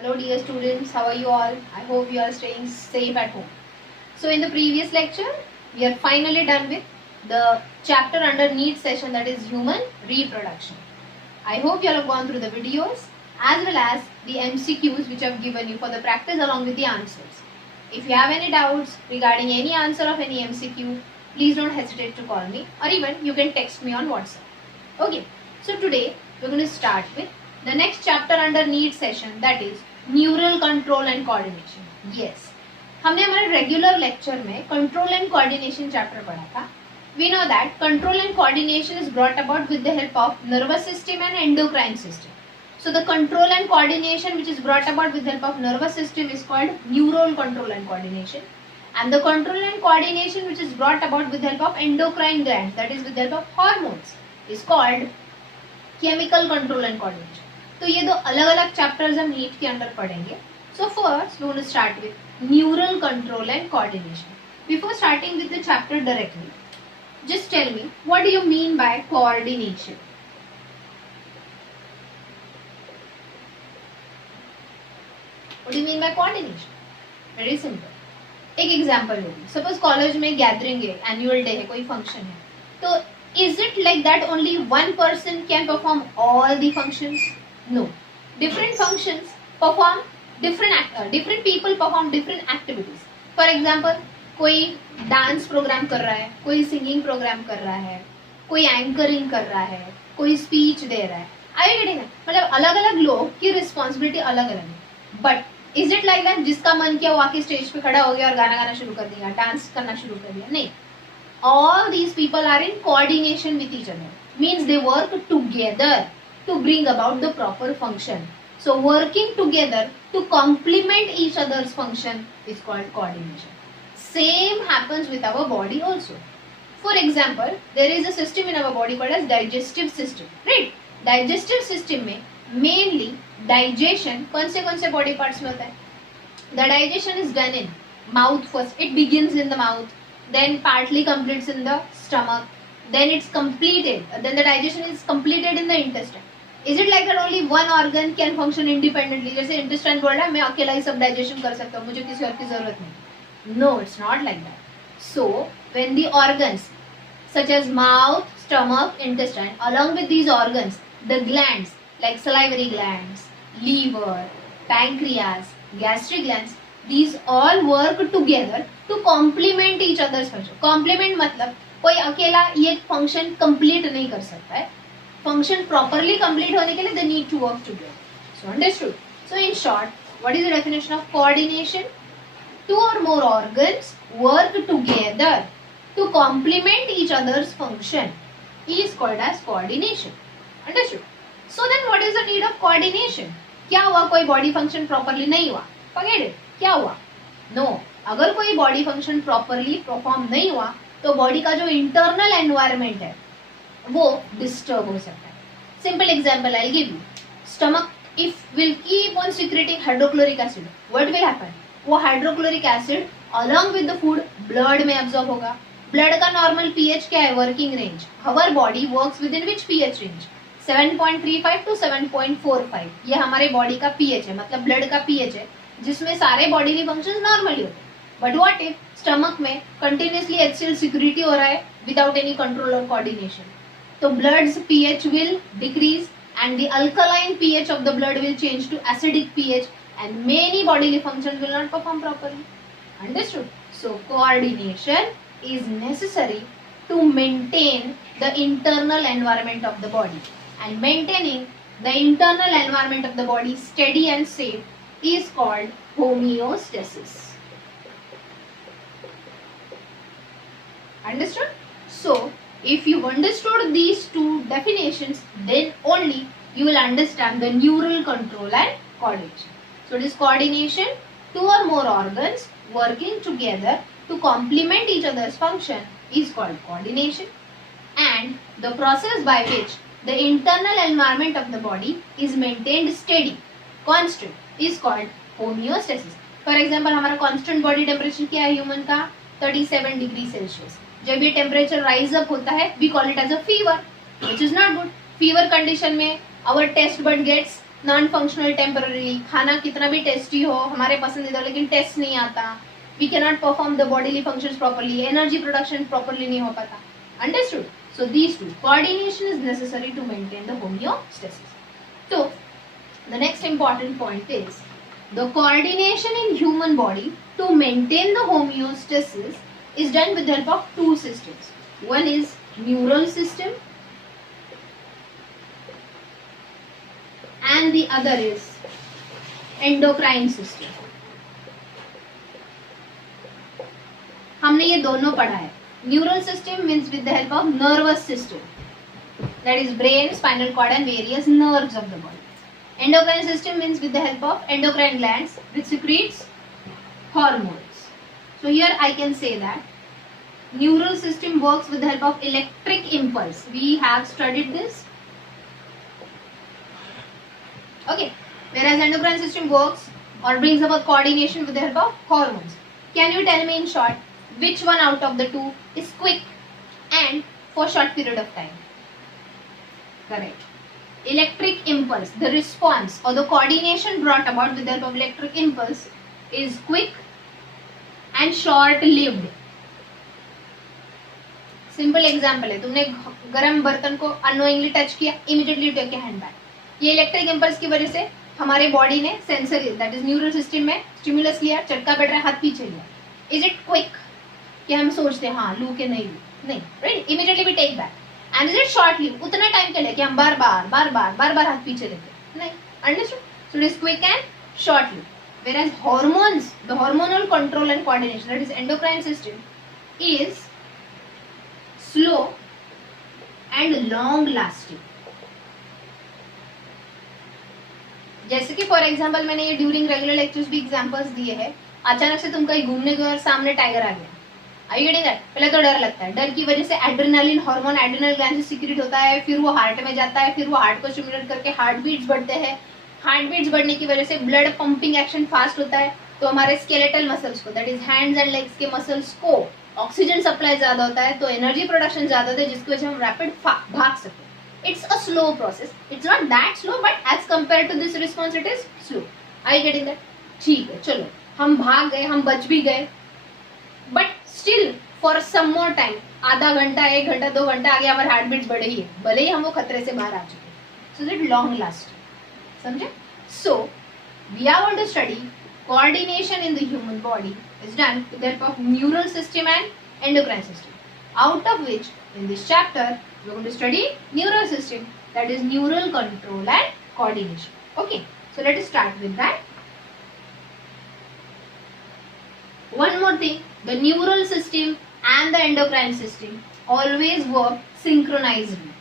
Hello dear students, how are you all? I hope you are staying safe at home. So in the previous lecture, we are finally done with the chapter under NEET session, that is human reproduction. I hope you all have gone through the videos as well as the MCQs which I have given you for the practice along with the answers. If you have any doubts regarding any answer of any MCQ, please don't hesitate to call me, or even you can text me on WhatsApp. Okay, so today we're going to start with the next chapter under NEET session, that is neural control and coordination. Yes, हमने हमारे regular lecture में control and coordination chapter पढ़ा था. We know that control and coordination is brought about with the help of nervous system and endocrine system. So the control and coordination which is brought about with the help of nervous system is called neural control and coordination, and the control and coordination which is brought about with the help of endocrine glands, that is with the help of hormones, is called chemical control and coordination. तो ये दो अलग अलग chapters हम NEET के अंदर पढ़ेंगे. So first we will start with neural control and coordination. Before starting with the chapter directly, just tell me what do you mean by coordination. What do you mean by coordination? Very simple. एक example लो. Suppose college में gathering है, annual day है, कोई function है, तो is it like that only one person can perform all the functions? No. Different functions perform different people perform different activities. For example, कोई dance programme कर रहा है, कोई सिंगिंग प्रोग्राम कर रहा है, कोई एंकरिंग कर रहा है, कोई स्पीच दे रहा है. I getting? मतलब अलग अलग लोग की रिस्पॉन्सिबिलिटी अलग अलग है. But is it like that जिसका मन किया वो आके स्टेज पे खड़ा हो गया और गाना गाना शुरू कर दिया, डांस करना शुरू कर दिया? नहीं. All these people are in coordination with each other. Means they work together to bring about the proper function. So working together to complement each other's function is called coordination. Same happens with our body also. For example, there is a system in our body called as digestive system, right? Digestive system में mainly digestion कौन से body parts में होता है? The digestion is done in mouth first. It begins in the mouth, then partly completes in the stomach, then it's completed, then the digestion is completed in the intestine. Is it like that only one organ can function independently? जैसे intestine बोल रहा है मैं अकेला ही सब digestion कर सकता हूँ, मुझे किसी और की जरूरत नहीं. No, it's not like that. So when the organs such as mouth, stomach, intestine, along with these organs, the glands like salivary glands, liver, pancreas, gastric glands, these all work together to complement each other's function. Complement मतलब कोई अकेला ये function complete नहीं कर सकता है. Function properly complete होने के लिए they need to work together. So understood? So in short, what is the definition of coordination? Two or more organs work together to complement each other's function is called as coordination. Understood? So then what is the need of coordination? क्या हुआ? कोई body function properly नहीं हुआ, forget it. क्या हुआ? No. अगर कोई body function properly perform नहीं हुआ तो बॉडी का जो इंटरनल एनवायरनमेंट है वो डिस्टर्ब हो सकता है. Simple example I give you. Stomach if will keep on secreting hydrochloric acid, what will happen? वो hydrochloric acid along with the food blood में एब्जॉर्ब होगा. ब्लड का नॉर्मल पीएच क्या है? Working range. Our body works within which pH range? 7.35 to 7.45. ये हमारे body का pH है, मतलब ब्लड का पीएच है, जिसमें सारे बॉडीली फंक्शंस नॉर्मली होते हैं. बट व्हाट इफ स्टमक में कंटिन्यूअसली HCl सिक्रीटी हो रहा है विदाउट एनी कंट्रोल और कोऑर्डिनेशन? तो blood's pH will decrease and the alkaline pH of the blood will change to acidic pH and many bodily functions will not perform properly. Understood? So coordination is necessary to maintain the internal environment of the body, and maintaining the internal environment of the body steady and safe is called homeostasis. Understood? So if you understood these two definitions, then only you will understand the neural control and coordination. So it is coordination, two or more organs working together to complement each other's function is called coordination, and the process by which the internal environment of the body is maintained steady, constant is called homeostasis. For example, हमारा constant body temperature क्या है human का? 37 degree Celsius. जब ये temperature rise up होता है we call it as a fever, which is not good. Fever condition में our taste bud gets non functional temporary, खाना कितना भी टेस्टी हो, हमारे पसंदीदा, लेकिन टेस्ट नहीं आता, we can not perform the bodily functions properly, energy production properly नहीं हो पाता. Understood? So these two coordination is necessary to maintain the homeostasis. तो the next important point is the coordination in human body to maintain the homeostasis is done with the help of two systems. One is neural system and the other is endocrine system. हमने ये दोनों पढ़ा है. Neural system means with the help of nervous system, that is brain, spinal cord and various nerves of the body. Endocrine system means with the help of endocrine glands which secretes hormones. So here I can say that neural system works with the help of electric impulse. We have studied this. Okay. Whereas endocrine system works or brings about coordination with the help of hormones. Can you tell me in short which one out of the two is quick and for short period of time? Correct. Electric impulse, the response or the coordination brought about with the help of electric impulse is quick and short lived. Simple example है, तुमने गर्म बर्तन को annoyingly touch किया, immediately take your hand back. ये electric impulse की वजह से हमारे बॉडी ने sensory that is neural system में स्टिमुलस लिया, झटका बैठ रहा है, हाथ पीछे लिया. इज इट क्विक कि हम सोचते हैं हाँ लू के नहीं लू, नहीं, right, immediately we take back. And is it short live, उतना टाइम के लिए कि हम बार बार हाथ पीछे लेते, नहीं. Understood? So it is quick and short live. Whereas hormones, the hormonal control and coordination, that is endocrine system, is slow and long lasting. जैसे कि फॉर एग्जाम्पल मैंने ये ड्यूरिंग रेगुलर लेक्चर्स भी एग्जाम्पल्स दिए हैं. अचानक से तुम कहीं घूमने गए और सामने टाइगर आ गया, Are you getting that? पहले तो डर लगता है, डर की वजह से एड्रेनालिन हार्मोन एड्रेनल ग्लैंड से सीक्रेट होता है, फिर वो हार्ट में जाता है, फिर वो हार्ट को स्टिमुलेट करके हार्ट बीट्स बढ़ते हैं. हार्ट बीट्स बढ़ने की वजह से ब्लड पंपिंग एक्शन फास्ट होता है, तो हमारे स्केलेटल मसल्स को, that is hands and legs के मसल्स को ऑक्सीजन सप्लाई ज्यादा होता है, तो एनर्जी प्रोडक्शन ज्यादा होता है, जिसकी वजह से हम रैपिड भाग सके. It's a slow process, it's not that slow, but as compare to this response it is slow. Are you getting that? ठीक है, चलो हम भाग गए, हम बच भी गए, but still for some more time, आधा घंटा, 1 घंटा, 2 घंटा आगे हमारे हार्ट बीट्स बढ़े ही है, भले ही हम वो खतरे से बाहर आ चुके. So it long last. समझे? So, we are going to study coordination in the human body is done with the help of neural system and endocrine system. Out of which, in this chapter, we are going to study neural system, that is neural control and coordination. Okay, so let us start with that. One more thing, the neural system and the endocrine system always work synchronously.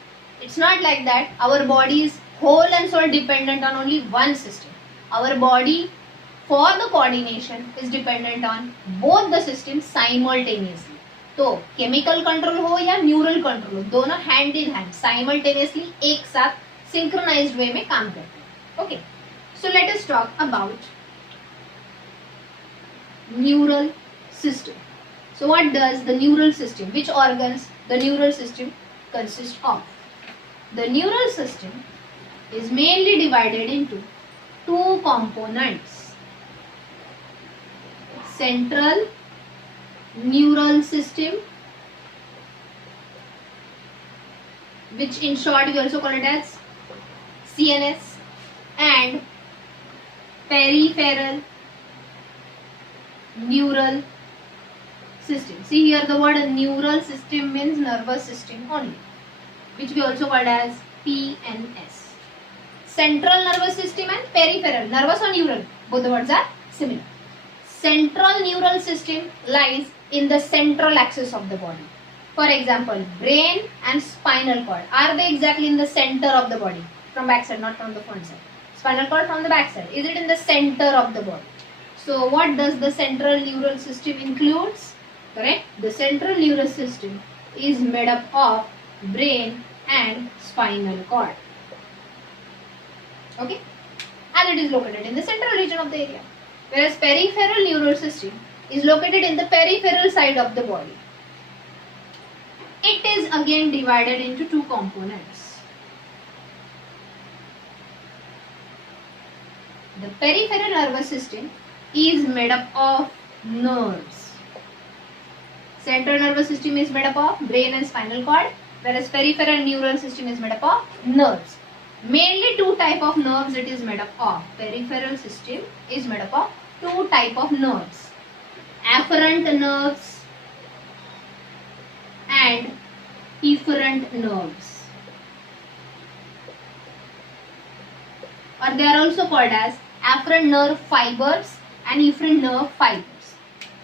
It's not like that our body is whole and soul dependent on only one system. Our body for the coordination is dependent on both the systems simultaneously. तो chemical control हो या neural control हो, दोनों hand in hand simultaneously एक साथ synchronised वे में काम करते हैं. Okay, so let us talk about neural system. So what does the neural system, which organs the neural system consists of? The neural system is mainly divided into two components: central neural system, which in short we also call it as CNS, and peripheral neural system. See here, the word neural system means nervous system only, which we also called as PNS. Central nervous system and peripheral, nervous or neural, both the words are similar. Central neural system lies in the central axis of the body. For example, brain and spinal cord, are they exactly in the center of the body? From back side, not from the front side. Spinal cord from the back side. Is it in the center of the body? So what does the central neural system includes? Correct? The central neural system is made up of brain and spinal cord. Okay? And it is located in the central region of the area. Whereas peripheral neural system is located in the peripheral side of the body. It is again divided into two components. The peripheral nervous system is made up of nerves. Central nervous system is made up of brain and spinal cord, whereas peripheral neural system is made up of nerves. Mainly two type of nerves it is made up of. Peripheral system is made up of two type of nerves. Afferent nerves and efferent nerves. Or they are also called as afferent nerve fibers and efferent nerve fibers.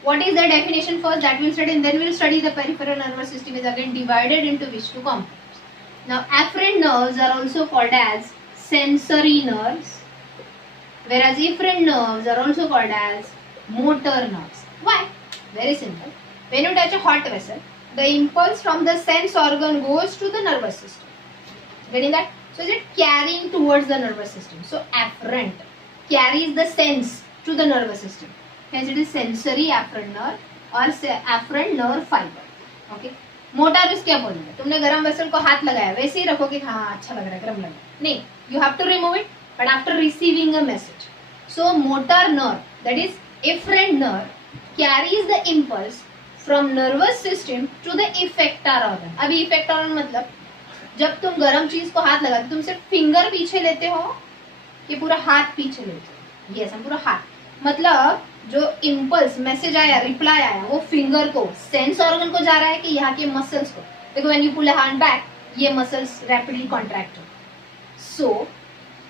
What is the definition first? That we'll study, and then we'll study the peripheral nervous system is again divided into which two components. Now afferent nerves are also called as sensory nerves, whereas efferent nerves are also called as motor nerves. Why? Very simple. When you touch a hot vessel, the impulse from the sense organ goes to the nervous system. Getting that? So is it carrying towards the nervous system? So afferent carries the sense to the nervous system. Hence it is sensory afferent nerve or afferent nerve fiber. Okay. Motor इस क्या बोलेंगे? तुमने गरम vessel को हाथ लगाया, वैसे ही रखोगे हाँ अच्छा लग रहा है, गरम लग रहा है. नहीं, you have to remove it, but after receiving a message. So motor nerve, that is efferent nerve, carries the impulse from nervous system to the effector organ. अभी effector organ मतलब जब तुम गरम चीज को हाथ लगाते तुम सिर्फ फिंगर पीछे लेते हो कि पूरा हाथ पीछे लेते हो? यस, हम पूरा हाथ. मतलब जो इम्पल्स मैसेज आया, रिप्लाई आया, वो फिंगर को, सेंस ऑर्गन को जा रहा है कि यहाँ के मसल्स को. देखो when you pull a hand back, ये मसल्स रैपिडली कॉन्ट्रैक्ट हो. So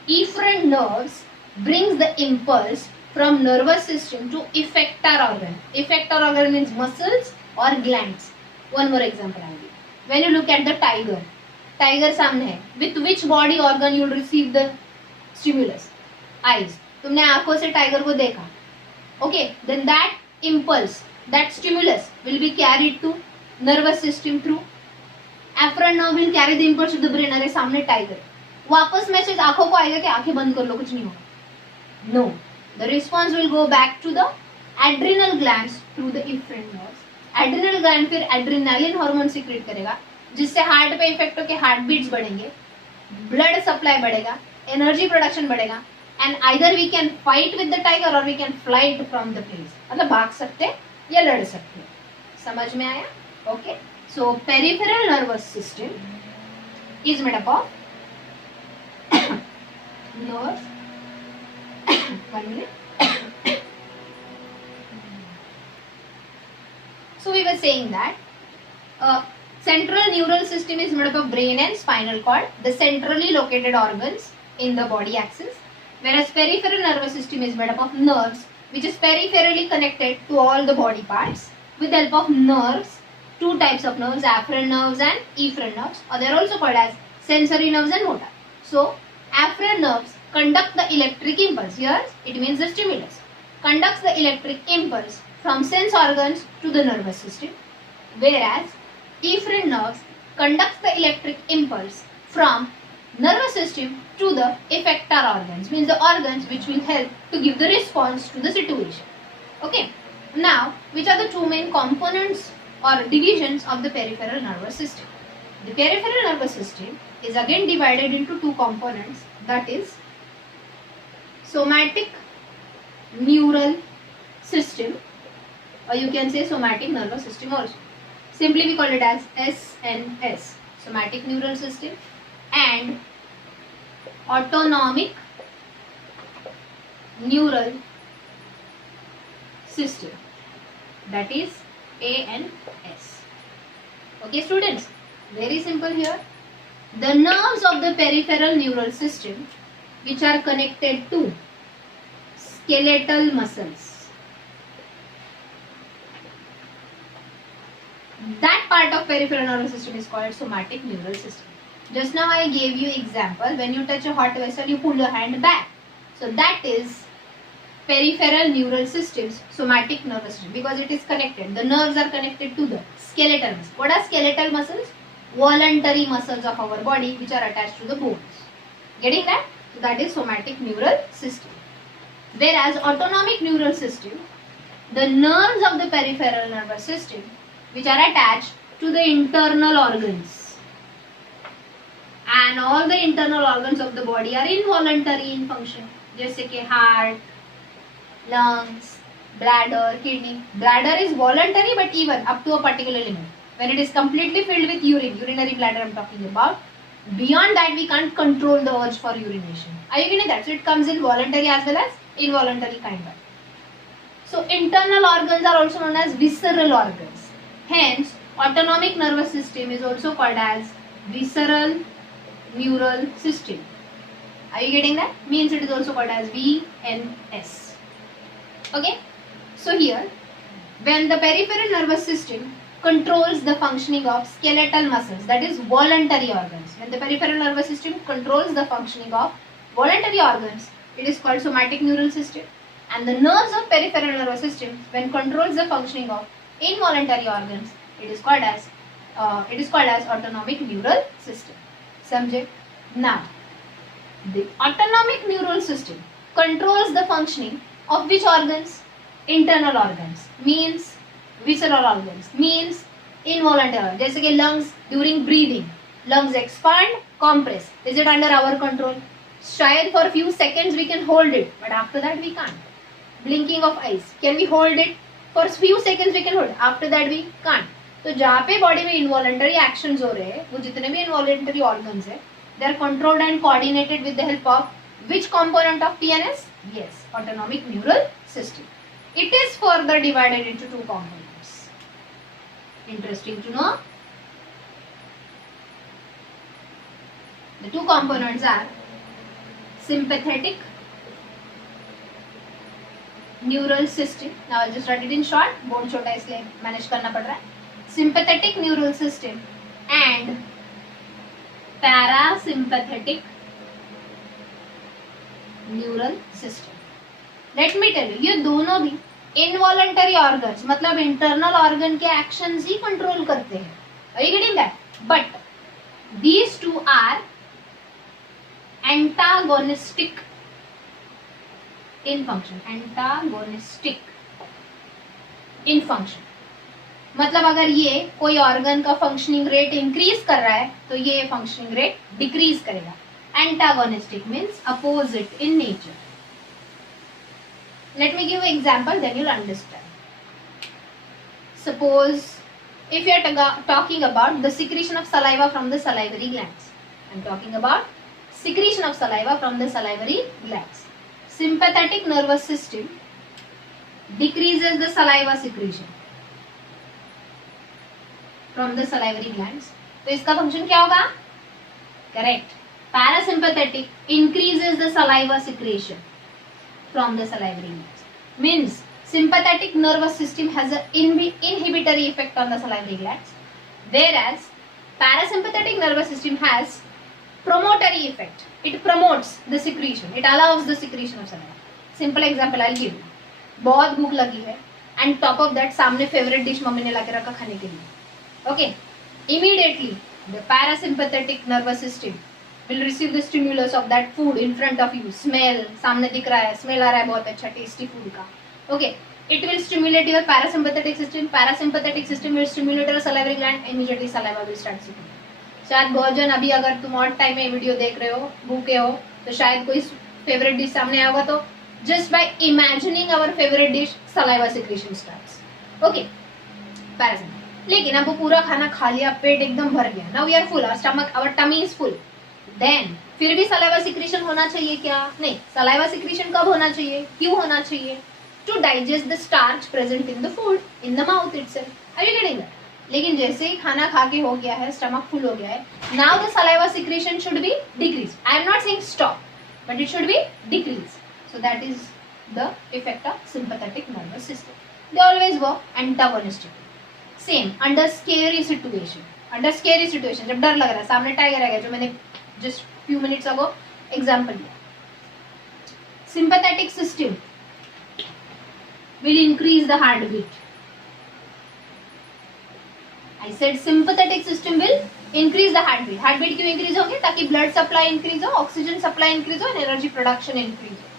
efferent nerves brings the impulse from nervous system to effector organ. Effector organ means muscles or glands. One more example I will give. When you look at the tiger, tiger सामने है. With which body organ you will receive the stimulus? Eyes. तुमने आंखों से tiger को देखा. Okay, then that impulse, that stimulus will be carried to nervous system through afferent nerve will carry the impulse to the brain. अरे सामने tiger, वापस message आंखों को आएगा कि आंखें बंद कर लो, कुछ नहीं होगा. No, the response will go back to the adrenal glands through the efferent nerves. Adrenal gland फिर adrenaline hormone secrete करेगा, जिससे हार्ट पे इफेक्ट होकर हार्ट बीट्स बढ़ेंगे, ब्लड सप्लाई बढ़ेगा, एनर्जी प्रोडक्शन बढ़ेगा, and either we can fight with the tiger or we can flight from the place. मतलब भाग सकते या लड़ सकते. समझ में आया? Okay. So peripheral nervous system is made up of nerves. One minute. So we were saying that central neural system is made up of brain and spinal cord, the centrally located organs in the body axis. Whereas peripheral nervous system is made up of nerves, which is peripherally connected to all the body parts with the help of nerves. Two types of nerves, afferent nerves and efferent nerves, or they are also called as sensory nerves and motor. So afferent nerves conduct the electric impulse. Here it means the stimulus conducts the electric impulse from sense organs to the nervous system, whereas efferent nerves conducts the electric impulse from nervous system to the effector organs, means the organs which will help to give the response to the situation. Okay. Now, which are the two main components or divisions of the peripheral nervous system? The peripheral nervous system is again divided into two components, that is somatic neural system, or you can say somatic nervous system also. Simply we call it as SNS, somatic neural system, and autonomic neural system, that is ANS. Okay students, very simple here. The nerves of the peripheral neural system which are connected to skeletal muscles, that part of peripheral nervous system is called somatic neural system. Just now I gave you example, when you touch a hot vessel you pull your hand back, so that is peripheral neural systems, somatic nervous system, because it is connected, the nerves are connected to the skeletal muscles. What are skeletal muscles? Voluntary muscles of our body which are attached to the bones. Getting that? So that is somatic neural system. Whereas autonomic neural system, the nerves of the peripheral nervous system which are attached to the internal organs, and all the internal organs of the body are involuntary in function. जैसे कि heart, lungs, bladder, kidney. Bladder is voluntary but even up to a particular limit. When it is completely filled with urine, urinary bladder I'm talking about, beyond that we can't control the urge for urination. Are you getting that? So it comes in voluntary as well as involuntary kind of. So internal organs are also known as visceral organs. Hence, autonomic nervous system is also called as visceral neural system. Are you getting that? Means it is also called as VNS. Okay. So here, when the peripheral nervous system controls the functioning of skeletal muscles, that is voluntary organs. When the peripheral nervous system controls the functioning of voluntary organs, it is called somatic neural system. And the nerves of peripheral nervous system, when controls the functioning of involuntary organs, it is called as autonomic neural system. Samjhe? Now, the autonomic neural system controls the functioning of which organs? Internal organs, means visceral organs, means involuntary organs. जैसे कि lungs during breathing, lungs expand, compress. Is it under our control? शायद for few seconds we can hold it, but after that we can't. Blinking of eyes, can we hold it? For few seconds we can hold. After that we can't. तो जहाँ पे body में involuntary actions हो रहे हैं, वो जितने भी involuntary organs है, they are controlled and coordinated with the help of which component of PNS? Yes, autonomic neural system. It is further divided into two components. Interesting to know. The two components are sympathetic neural system. Now I'll just write it in short. Board छोटा है इसलिए manage करना पड़ रहा है. Sympathetic neural system and parasympathetic neural system. Let me tell you, ये दोनों भी involuntary organs, मतलब internal organ के actions ही control करते हैं. Are you getting that? But these two are antagonistic in function. Antagonistic in function. मतलब अगर ये कोई ऑर्गन का फंक्शनिंग रेट इंक्रीज कर रहा है तो ये फंक्शनिंग रेट डिक्रीज करेगा. Antagonistic means opposite in nature. Let me give you an example, then you'll understand. Suppose if you are talking about the secretion of saliva from the salivary glands. I am talking about secretion of saliva from the salivary glands. Sympathetic nervous system decreases the saliva secretion from the salivary glands. तो इसका function क्या होगा? Correct. Parasympathetic increases the saliva secretion from the salivary glands. Means sympathetic nervous system has an inhibitory effect on the salivary glands, whereas parasympathetic nervous system has promotory effect. It promotes the secretion. It allows the secretion of saliva. Simple example I'll give you. बहुत भूख लगी है and top of that सामने favorite dish mummy ने लाके रखा खाने के लिए. Okay. Immediately the parasympathetic nervous system will receive the stimulus of that food in front of you. Smell, सामने दिख रहा है, smell आ रहा है बहुत अच्छा tasty food का. Okay, it will stimulate your parasympathetic system. Parasympathetic system will stimulate your salivary gland. Immediately saliva will start secreting. शायद बहुत जन अभी अगर तुम और टाइम में वीडियो देख रहे हो, भूखे हो, तो शायद कोई फेवरेट डिश सामने आया होगा तो just by imagining our favorite dish, saliva secretion starts. Okay, parasympathetic. लेकिन अब वो पूरा खाना खा लिया, पेट एकदम भर गया. Now we are full, our stomach, our tummy is full. Then फिर भी सलाइवा सिक्रीशन होना चाहिए क्या? नहीं. सलाइवा सिक्रीशन कब होना चाहिए? क्यों होना चाहिए? To digest the starch present in the food in the mouth itself. Are you getting that? लेकिन जैसे ही खाना खा के हो गया है, स्टमक फुल हो गया है, now the saliva secretion should be decreased. I am not saying stop, but it should be decreased. So that is the effect of sympathetic nervous system. They always work antagonistic. Same under scary situation. Under scary situation जब डर लग रहा है, सामने tiger आ गया, जो मैंने just few minutes ago example दिया. Sympathetic system will increase the heartbeat. I said sympathetic system will increase the heartbeat. Heartbeat क्यों increase होंगे? ताकि blood supply increase हो, oxygen supply increase हो, and energy production increase हो.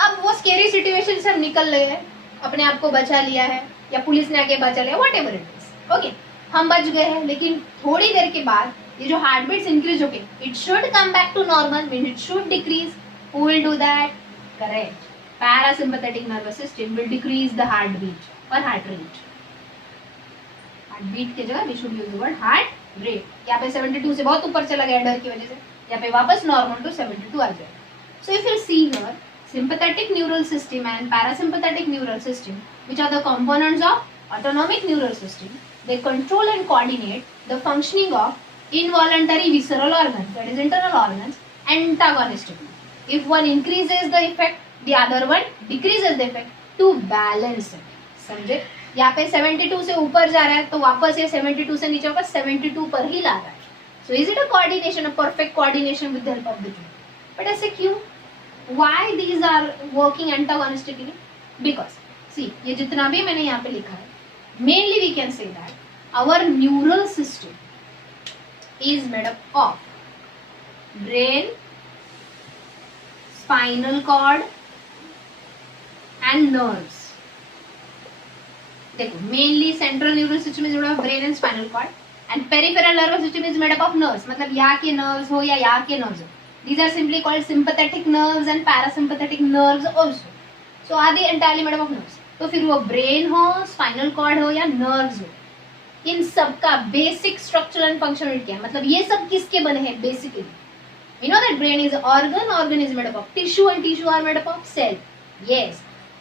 अब वो scary situation से हम निकल रहे हैं, अपने आप को बचा लिया है, या पुलिस ने आके बचा लिया, whatever it is. Okay, हम बच गए हैं, लेकिन थोड़ी देर के बाद ये जो हार्ट बीट्स इंक्रीज हो गए, it should come back to normal, mean it should decrease. Who will do that? Correct. Parasympathetic nervous system will decrease the heartbeat or heart rate. Heartbeat की जगह we should use the word heart rate. यहाँ पे 72 से बहुत ऊपर चला गया डर की वजह से, यहाँ पे वापस normal to 72 आ जाए. So if you see here, sympathetic neural system and parasympathetic neural system, which are the components of autonomic neural system, they control and coordinate the functioning of involuntary visceral organs, that is internal organs, antagonistically. If one increases the effect, the other one decreases the effect to balance it. समझे? यहाँ पे 72 से ऊपर जा रहा है तो वापस ये 72 से नीचे वापस 72 पर ही ला रहा है. So is it a coordination, a perfect coordination with the help of the two? But ऐसे क्यों? Why these are working antagonistically? Because see, ये जितना भी मैंने यहाँ पे लिखा है, mainly we can say that our neural system is made up of brain, spinal cord and nerves. देखो, mainly central neural system is made up of brain and spinal cord, and peripheral nervous system is made up of nerves. मतलब यहाँ के nerves हो या यहाँ के nerves हो. These are simply called sympathetic nerves and parasympathetic nerves also. So are they entirely made up of nerves? तो फिर वो brain हो, spinal cord हो या nerves हो, इन सब का basic structural and functional क्या है? मतलब ये सब किसके बने हैं basically? We know that brain is an organ. Organ is made up of tissue and tissue are made up of cell. Yes.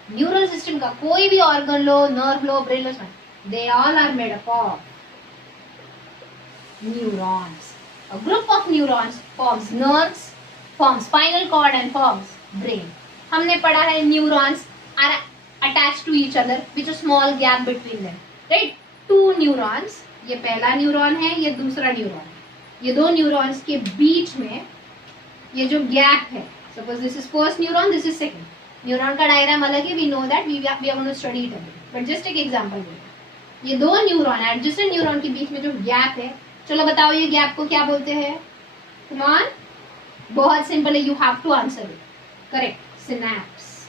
Neural system का कोई भी organ low, nerve low, brain low, they all are made up of neurons. A group of neurons forms nerves, forms spinal cord and forms brain. हमने पढ़ा है neurons are attached to each other with a small gap between them. Right? Two neurons, ये पहला neuron है, ये दूसरा neuron है. ये दो न्यूरॉन्स के बीच में ये जो गैप है, suppose this is first neuron, this is second. Neuron का डायग्राम अलग है, we know that, we are going to study it again. But just एक एग्जांपल दो. ये दो न्यूरॉन, एडजेसेंट न्यूरॉन के बीच में जो गैप है, चलो बताओ ये गैप को क्या बोलते हैं? Come on, बहुत सिंपल है, you have to answer it. Correct, synapse.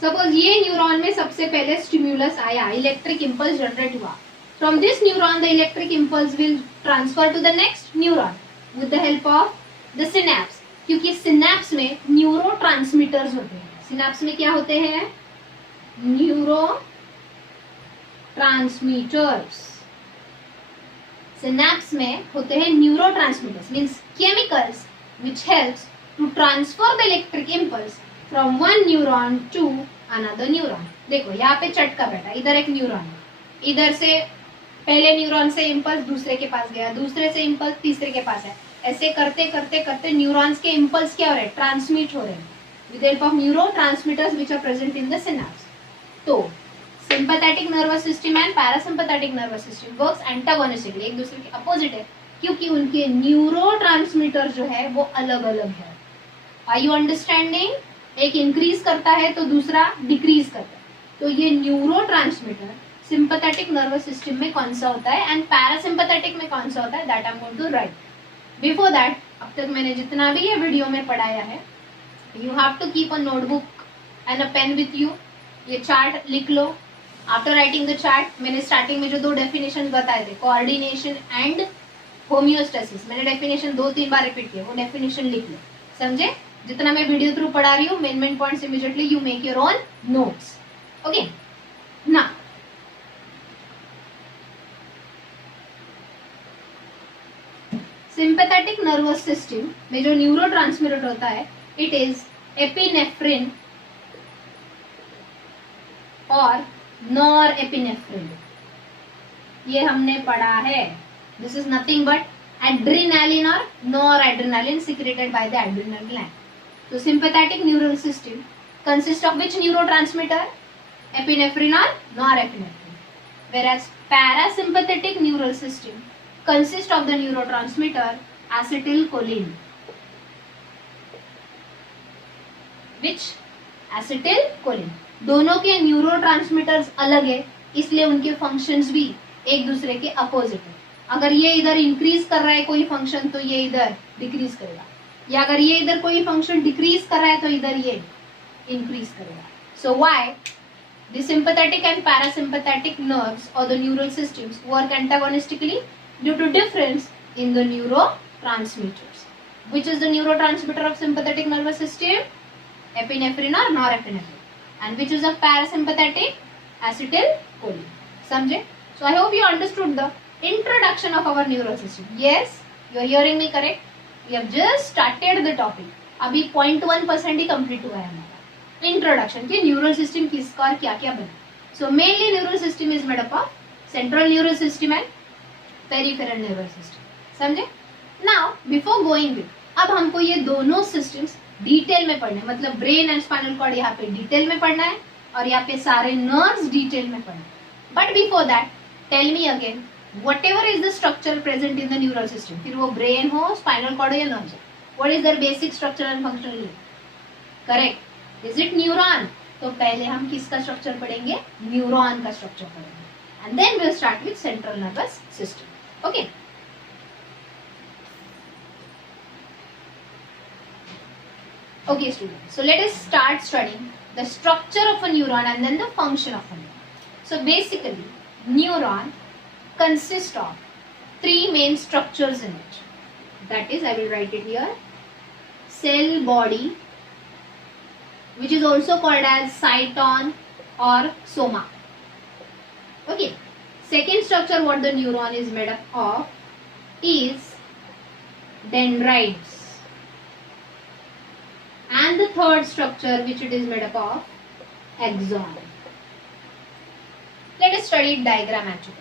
Suppose ये न्यूरॉन में सबसे पहले स्टिम्युलस आया, इलेक्ट्रिक इम्पल्स जनरेट हुआ. From this neuron, the electric impulse will transfer to the next neuron with the help of the synapse. क्योंकि synapse में neurotransmitters होते हैं. सिनेप्स में क्या होते हैं? न्यूरोट्रांसमीटर्स. सिनेप्स में होते हैं neurotransmitters, means chemicals which helps to transfer the electric impulse from one neuron to another neuron. देखो यहाँ पे चटका बैठा, इधर एक न्यूरॉन है, इधर से पहले न्यूरॉन से इम्पल्स दूसरे के पास गया, दूसरे से इम्पल्स तीसरे के पास है. ऐसे करते करते करते न्यूरॉन्स के इम्पल्स क्या हो रहे हैं? ट्रांसमिट हो रहे हैं with help of neurotransmitters which are present in the synapse. तो sympathetic nervous system and parasympathetic nervous system works antagonistically, एक दूसरे के अपोजिट है, क्योंकि उनके न्यूरोट्रांसमीटर जो है वो अलग अलग है. Are you understanding? एक इंक्रीज करता है तो दूसरा डिक्रीज करता है. तो ये न्यूरोट्रांसमीटर सिंपैथेटिक नर्वस सिस्टम में कौन सा होता है एंड पैरासिम्पैथेटिक में कौन सा होता है, that I am going to write. Before that, अब तक मैंने जितना भी ये वीडियो में पढ़ाया है, you have to keep a notebook and a pen with you. ये चार्ट लिख लो. आफ्टर राइटिंग द चार्ट, मैंने स्टार्टिंग में जो दो डेफिनेशन बताए थे, कोऑर्डिनेशन एंड होम्योस्टेसिस, मैंने डेफिनेशन 2-3 बार रिपीट किया, वो डेफिनेशन लिख लो. समझे? जितना मैं वीडियो थ्रू पढ़ा रही हूँ, main points immediately you make your own notes. Okay ना, सिंपैथेटिक नर्वस सिस्टम में जो न्यूरोट्रांसमीटर होता है, इट इज एपिनेफ्रिन और नॉरएपिनेफ्रिन. ये हमने पढ़ा है. This is nothing but adrenaline और noradrenaline secreted by the adrenal gland. तो sympathetic neural system consist of which neurotransmitter? Epinephrine और norepinephrine. whereas parasympathetic neural system consist of the neurotransmitter acetylcholine. Which? acetylcholine. दोनों के neurotransmitters अलग है, इसलिए उनके functions भी एक दूसरे के अपोजिट है. अगर ये इधर इंक्रीज कर रहा है कोई फंक्शन तो ये इधर डिक्रीज करेगा, या अगर ये इधर कोई फंक्शन डिक्रीज कर रहा है तो इधर ये इंक्रीज करेगा. So why the sympathetic and parasympathetic nerves or the neural systems work antagonistically due to difference in the neurotransmitters. Which is the neurotransmitter of sympathetic nervous system? Epinephrine or norepinephrine. And which is of parasympathetic? Acetylcholine. समझे? So I hope you understood the introduction of our neural system. Yes, you are hearing me correct? We have just started the topic. अभी 0.1% ही complete हुआ है हमारा introduction कि neural system किसका और क्या क्या बना. So mainly neural system is made up of central neural system and peripheral neural system. समझे? नाउ बिफोर गोइंग विद, अब हमको ये दोनों सिस्टम्स डिटेल में पढ़ना है. मतलब ब्रेन एंड स्पाइनल कॉर्ड यहाँ पे डिटेल में पढ़ना है और यहाँ पे सारे नर्व्स डिटेल में पढ़ना है. But before that tell me again, whatever is the structure present in the neural system, फिर वो ब्रेन हो, स्पाइनल कॉर्ड हो या नर्व्स हो, what is their basic structure and functional unit? Correct. Is it neuron? तो पहले हम किसका स्ट्रक्चर पढ़ेंगे? न्यूरॉन का स्ट्रक्चर पढ़ेंगे. And then we'll start with central nervous system. Okay. Okay, students. So let us start studying the structure of a neuron and then the function of a neuron. So basically, neuron consists of three main structures in it. That is, I will write it here. Cell body, which is also called as cyton or soma. Okay. Second structure what the neuron is made up of is dendrites. And the third structure which it is made up of, axon. Let us study diagram actually.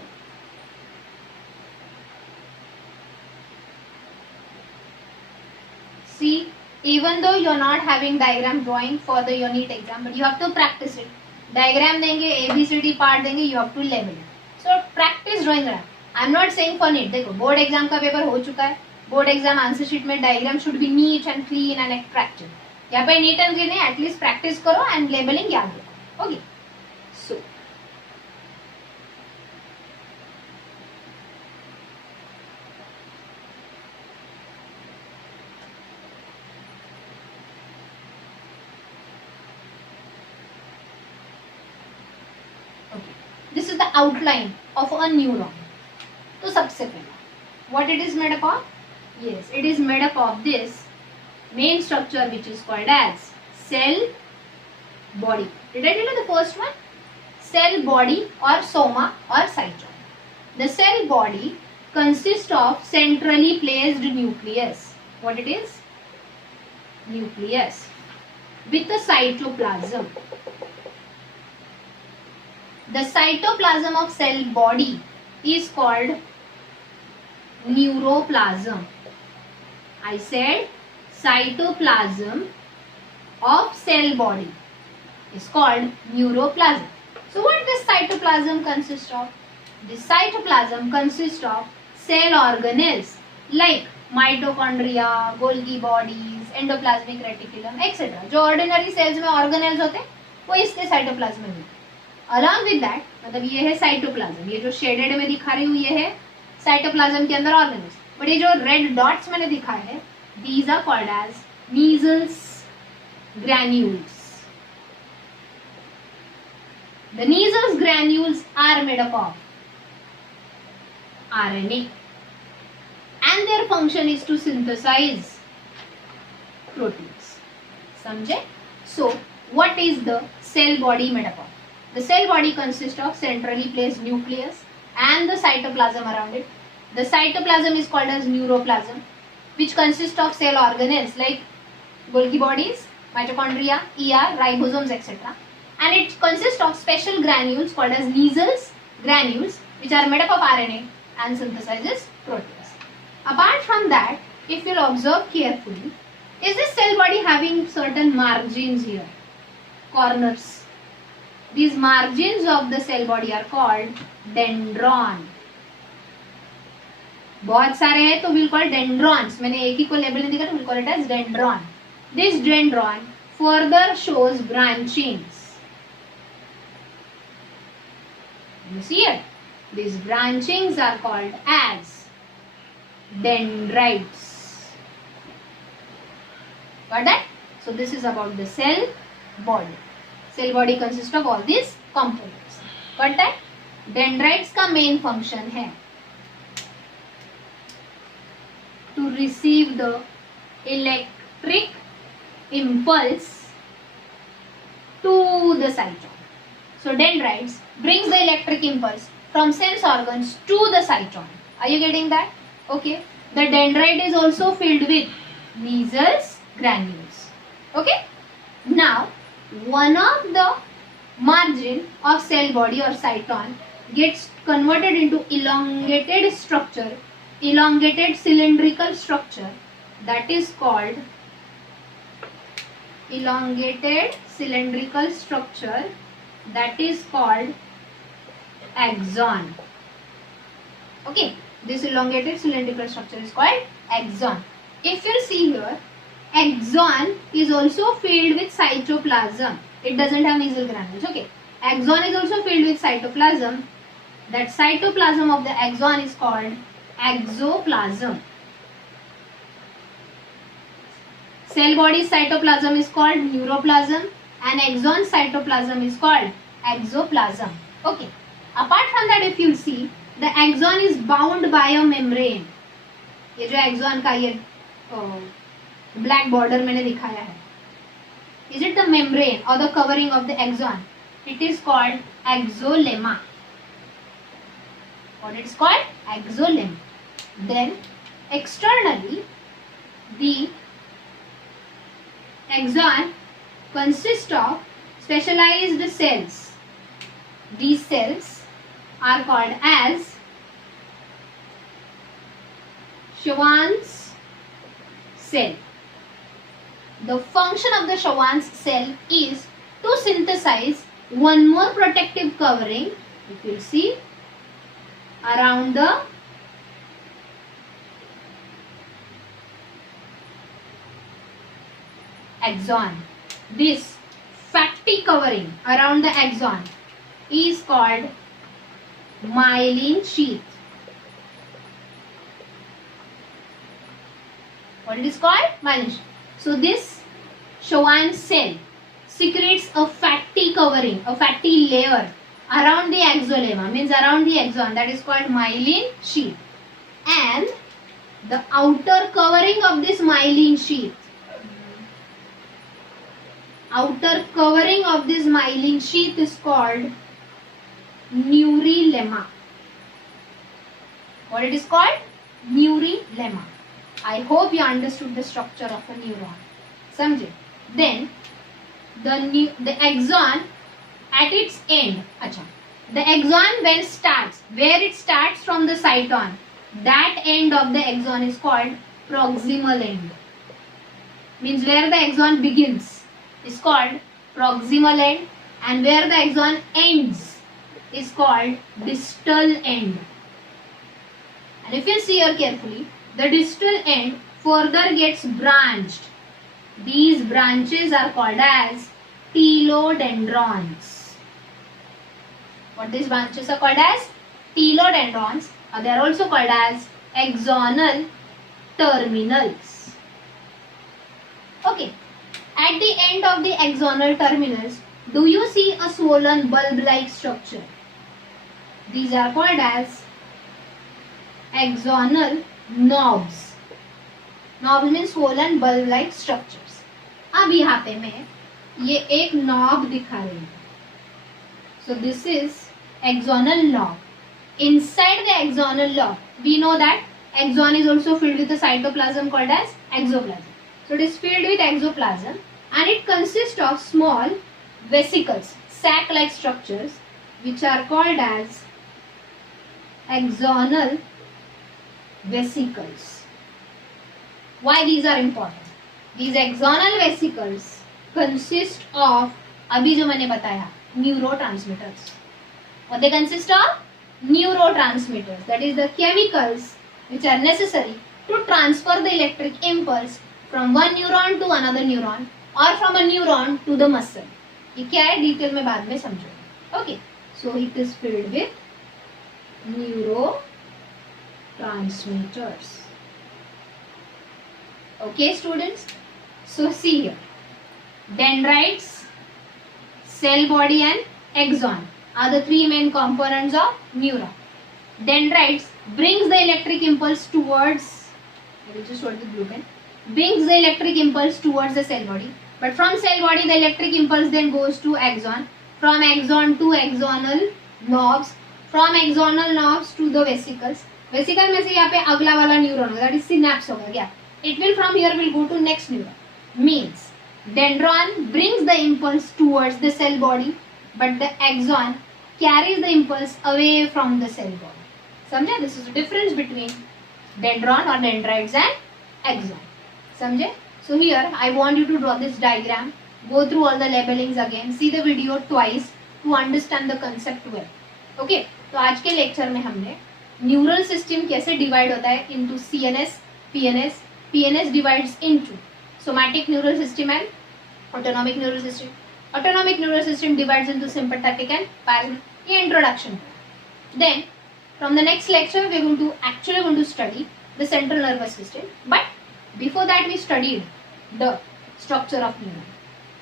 See, even though you are not having diagram drawing for the your NEET exam, but you have to practice it. Diagram देंगे, ABCD part देंगे, you have to label it. So practice drawing diagram. I am not saying for NEET. देखो board exam का paper हो चुका है. Board exam answer sheet में diagram should be neat and clean and attractive. यहाँ पे neat and clean है, at least practice करो एंड लेबलिंग याद रखो. Okay. So this is the outline of a neuron. तो सबसे पहला what it is made up of? Yes, it is made up of this main structure which is called as cell body. Did I tell you the first one? Cell body or soma or cyton. The cell body consists of centrally placed nucleus. What it is? Nucleus with a cytoplasm. The cytoplasm of cell body is called neuroplasm. I said cytoplasm of cell body is called neuroplasm. So what does cytoplasm consist of? This cytoplasm consists of cell organelles like mitochondria, Golgi bodies, endoplasmic reticulum, etc. जो ordinary cells में organelles होते हैं वो इसके cytoplasm में होते हैं. Along with that, मतलब ये है साइटोप्लाज्म, ये जो शेडेड में दिखा रही हूँ ये है साइटोप्लाज्म के अंदर ऑर्गेनल्स. बट ये जो रेड डॉट्स मैंने दिखाए हैं, these are called as measles granules. The measles granules are made up of RNA and their function is to synthesize proteins. समझे? So what is the cell body made up of? The cell body consists of centrally placed nucleus and the cytoplasm around it. The cytoplasm is called as neuroplasm, which consists of cell organelles like Golgi bodies, mitochondria, ER, ribosomes, etc. And it consists of special granules called as measles granules, which are made up of RNA and synthesizes proteins. Apart from that, if you observe carefully, is this cell body having certain margins here, corners? These margins of the cell body are called dendron. बहुत सारे हैं तो we'll call dendrons. मैंने एक ही को label नहीं दिया तो we'll call it as dendron. This dendron further shows branchings. You see it? These branchings are called as dendrites. Got that? So this is about the cell body. Cell body consists of all these components. Got that? Dendrites का main function है to receive the electric impulse to the cytosol. So dendrites brings the electric impulse from sense organs to the cytosol. Are you getting that? Okay. The dendrite is also filled with measles granules. Okay. Now, one of the margin of cell body or cyton gets converted into elongated cylindrical structure that is called axon. Okay, this elongated cylindrical structure is called axon. If you see here, axon is also filled with cytoplasm. It doesn't have meso granules. Okay, axon is also filled with cytoplasm. That cytoplasm of the axon is called exoplasm. Cell body cytoplasm is called neuroplasm and axon cytoplasm is called exoplasm. Okay. Apart from that, if you see, the axon is bound by a membrane. ये जो axon का ये black border मैंने दिखाया है. Is it the membrane or the covering of the axon? It is called axolemma. What it is called? Axolemma. Then externally, the axon consists of specialized cells. These cells are called as Schwann's cell. The function of the Schwann's cell is to synthesize one more protective covering, if you see, around the axon. This fatty covering around the axon is called myelin sheath. What it is called? Myelin sheath. So this Schwann cell secretes a fatty covering, a fatty layer around the axolemma, means around the axon, that is called myelin sheath. And the outer covering of this myelin sheath, is called neurilemma. What it is called? Neurilemma. I hope you understood the structure of a neuron. Samjhe? Then the axon at its end. The axon where it starts from the cyton, that end of the axon is called proximal end. Means where the axon begins is called proximal end and where the axon ends is called distal end. And if you see here carefully, the distal end further gets branched. These branches are called as telodendrons. What these branches are called as? Telodendrons. They are also called as axonal terminals. Okay. At the end of the axonal terminals, do you see a swollen bulb-like structure? These are called as axonal knobs. Knobs means swollen bulb-like structures. अब यहाँ पे मैं ये एक knob दिखा रही हूँ. So this is axonal knob. Inside the axonal knob, we know that axon is also filled with a cytoplasm called as exoplasm. So it is filled with exoplasm and it consists of small vesicles, sac-like structures, which are called as axonal vesicles. Why these are important? These axonal vesicles consist of, अभी जो मैंने बताया, neurotransmitters. What they consist of? Neurotransmitters. That is the chemicals which are necessary to transfer the electric impulse from one neuron to another neuron or from a neuron to the muscle. ये क्या है detail में बाद में समझो. Okay. So it is filled with neurotransmitters. Okay, students. So see here, dendrites, cell body and axon are the three main components of neuron. Dendrites brings the electric impulse towards, I will just hold the blue pen. brings the electric impulse towards the cell body, but from cell body the electric impulse then goes to axon, from axon to axonal knobs, from axonal knobs to the vesicles. Vesicle में से यहाँ पे अगला वाला neuron होगा, that is synapse होगा क्या. It will from here will go to next neuron. Means dendron brings the impulse towards the cell body, but the axon carries the impulse away from the cell body. समझे? This is the difference between dendron or dendrites and axon. समझे? So here I want you to draw this diagram, go through all the labelings again, see the video twice to understand the concept well. Okay? तो आज के lecture में हमने neural system कैसे divide होता है into CNS, PNS. PNS divides into somatic neural system and autonomic neural system. Autonomic neural system divides into sympathetic and parasympathetic. ये introduction. Then from the next lecture we are going to study the central nervous system, but before that we studied the structure of neuron.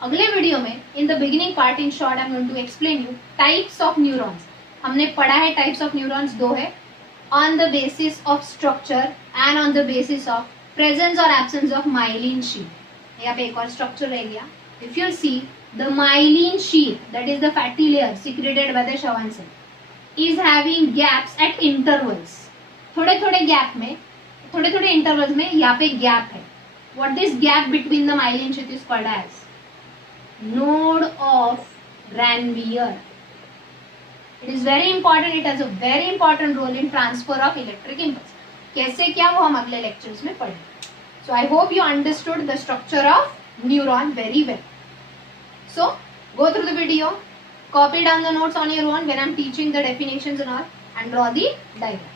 अगले video में in the beginning part in short I am going to explain you types of neurons. हमने पढ़ा है types of neurons दो है, on the basis of structure and on the basis of presence or absence of myelin sheath. यहाँ पे एक और structure रह गया. If you see the myelin sheath, that is the fatty layer secreted by the Schwann cell, is having gaps at intervals. थोड़े थोड़े gap में, थोड़े थोड़े इंटरवल्स में यहाँ पे गैप है. What this gap between the myelin sheath is called as node of Ranvier. It is very important. It has a very important role in transfer of electric impulse. कैसे क्या वो हम अगले lectures में पढ़ेंगे. So I hope you understood the structure of neuron very well. So go through the video, copy down the notes on your own when I'm teaching the definitions and all, and draw the diagram.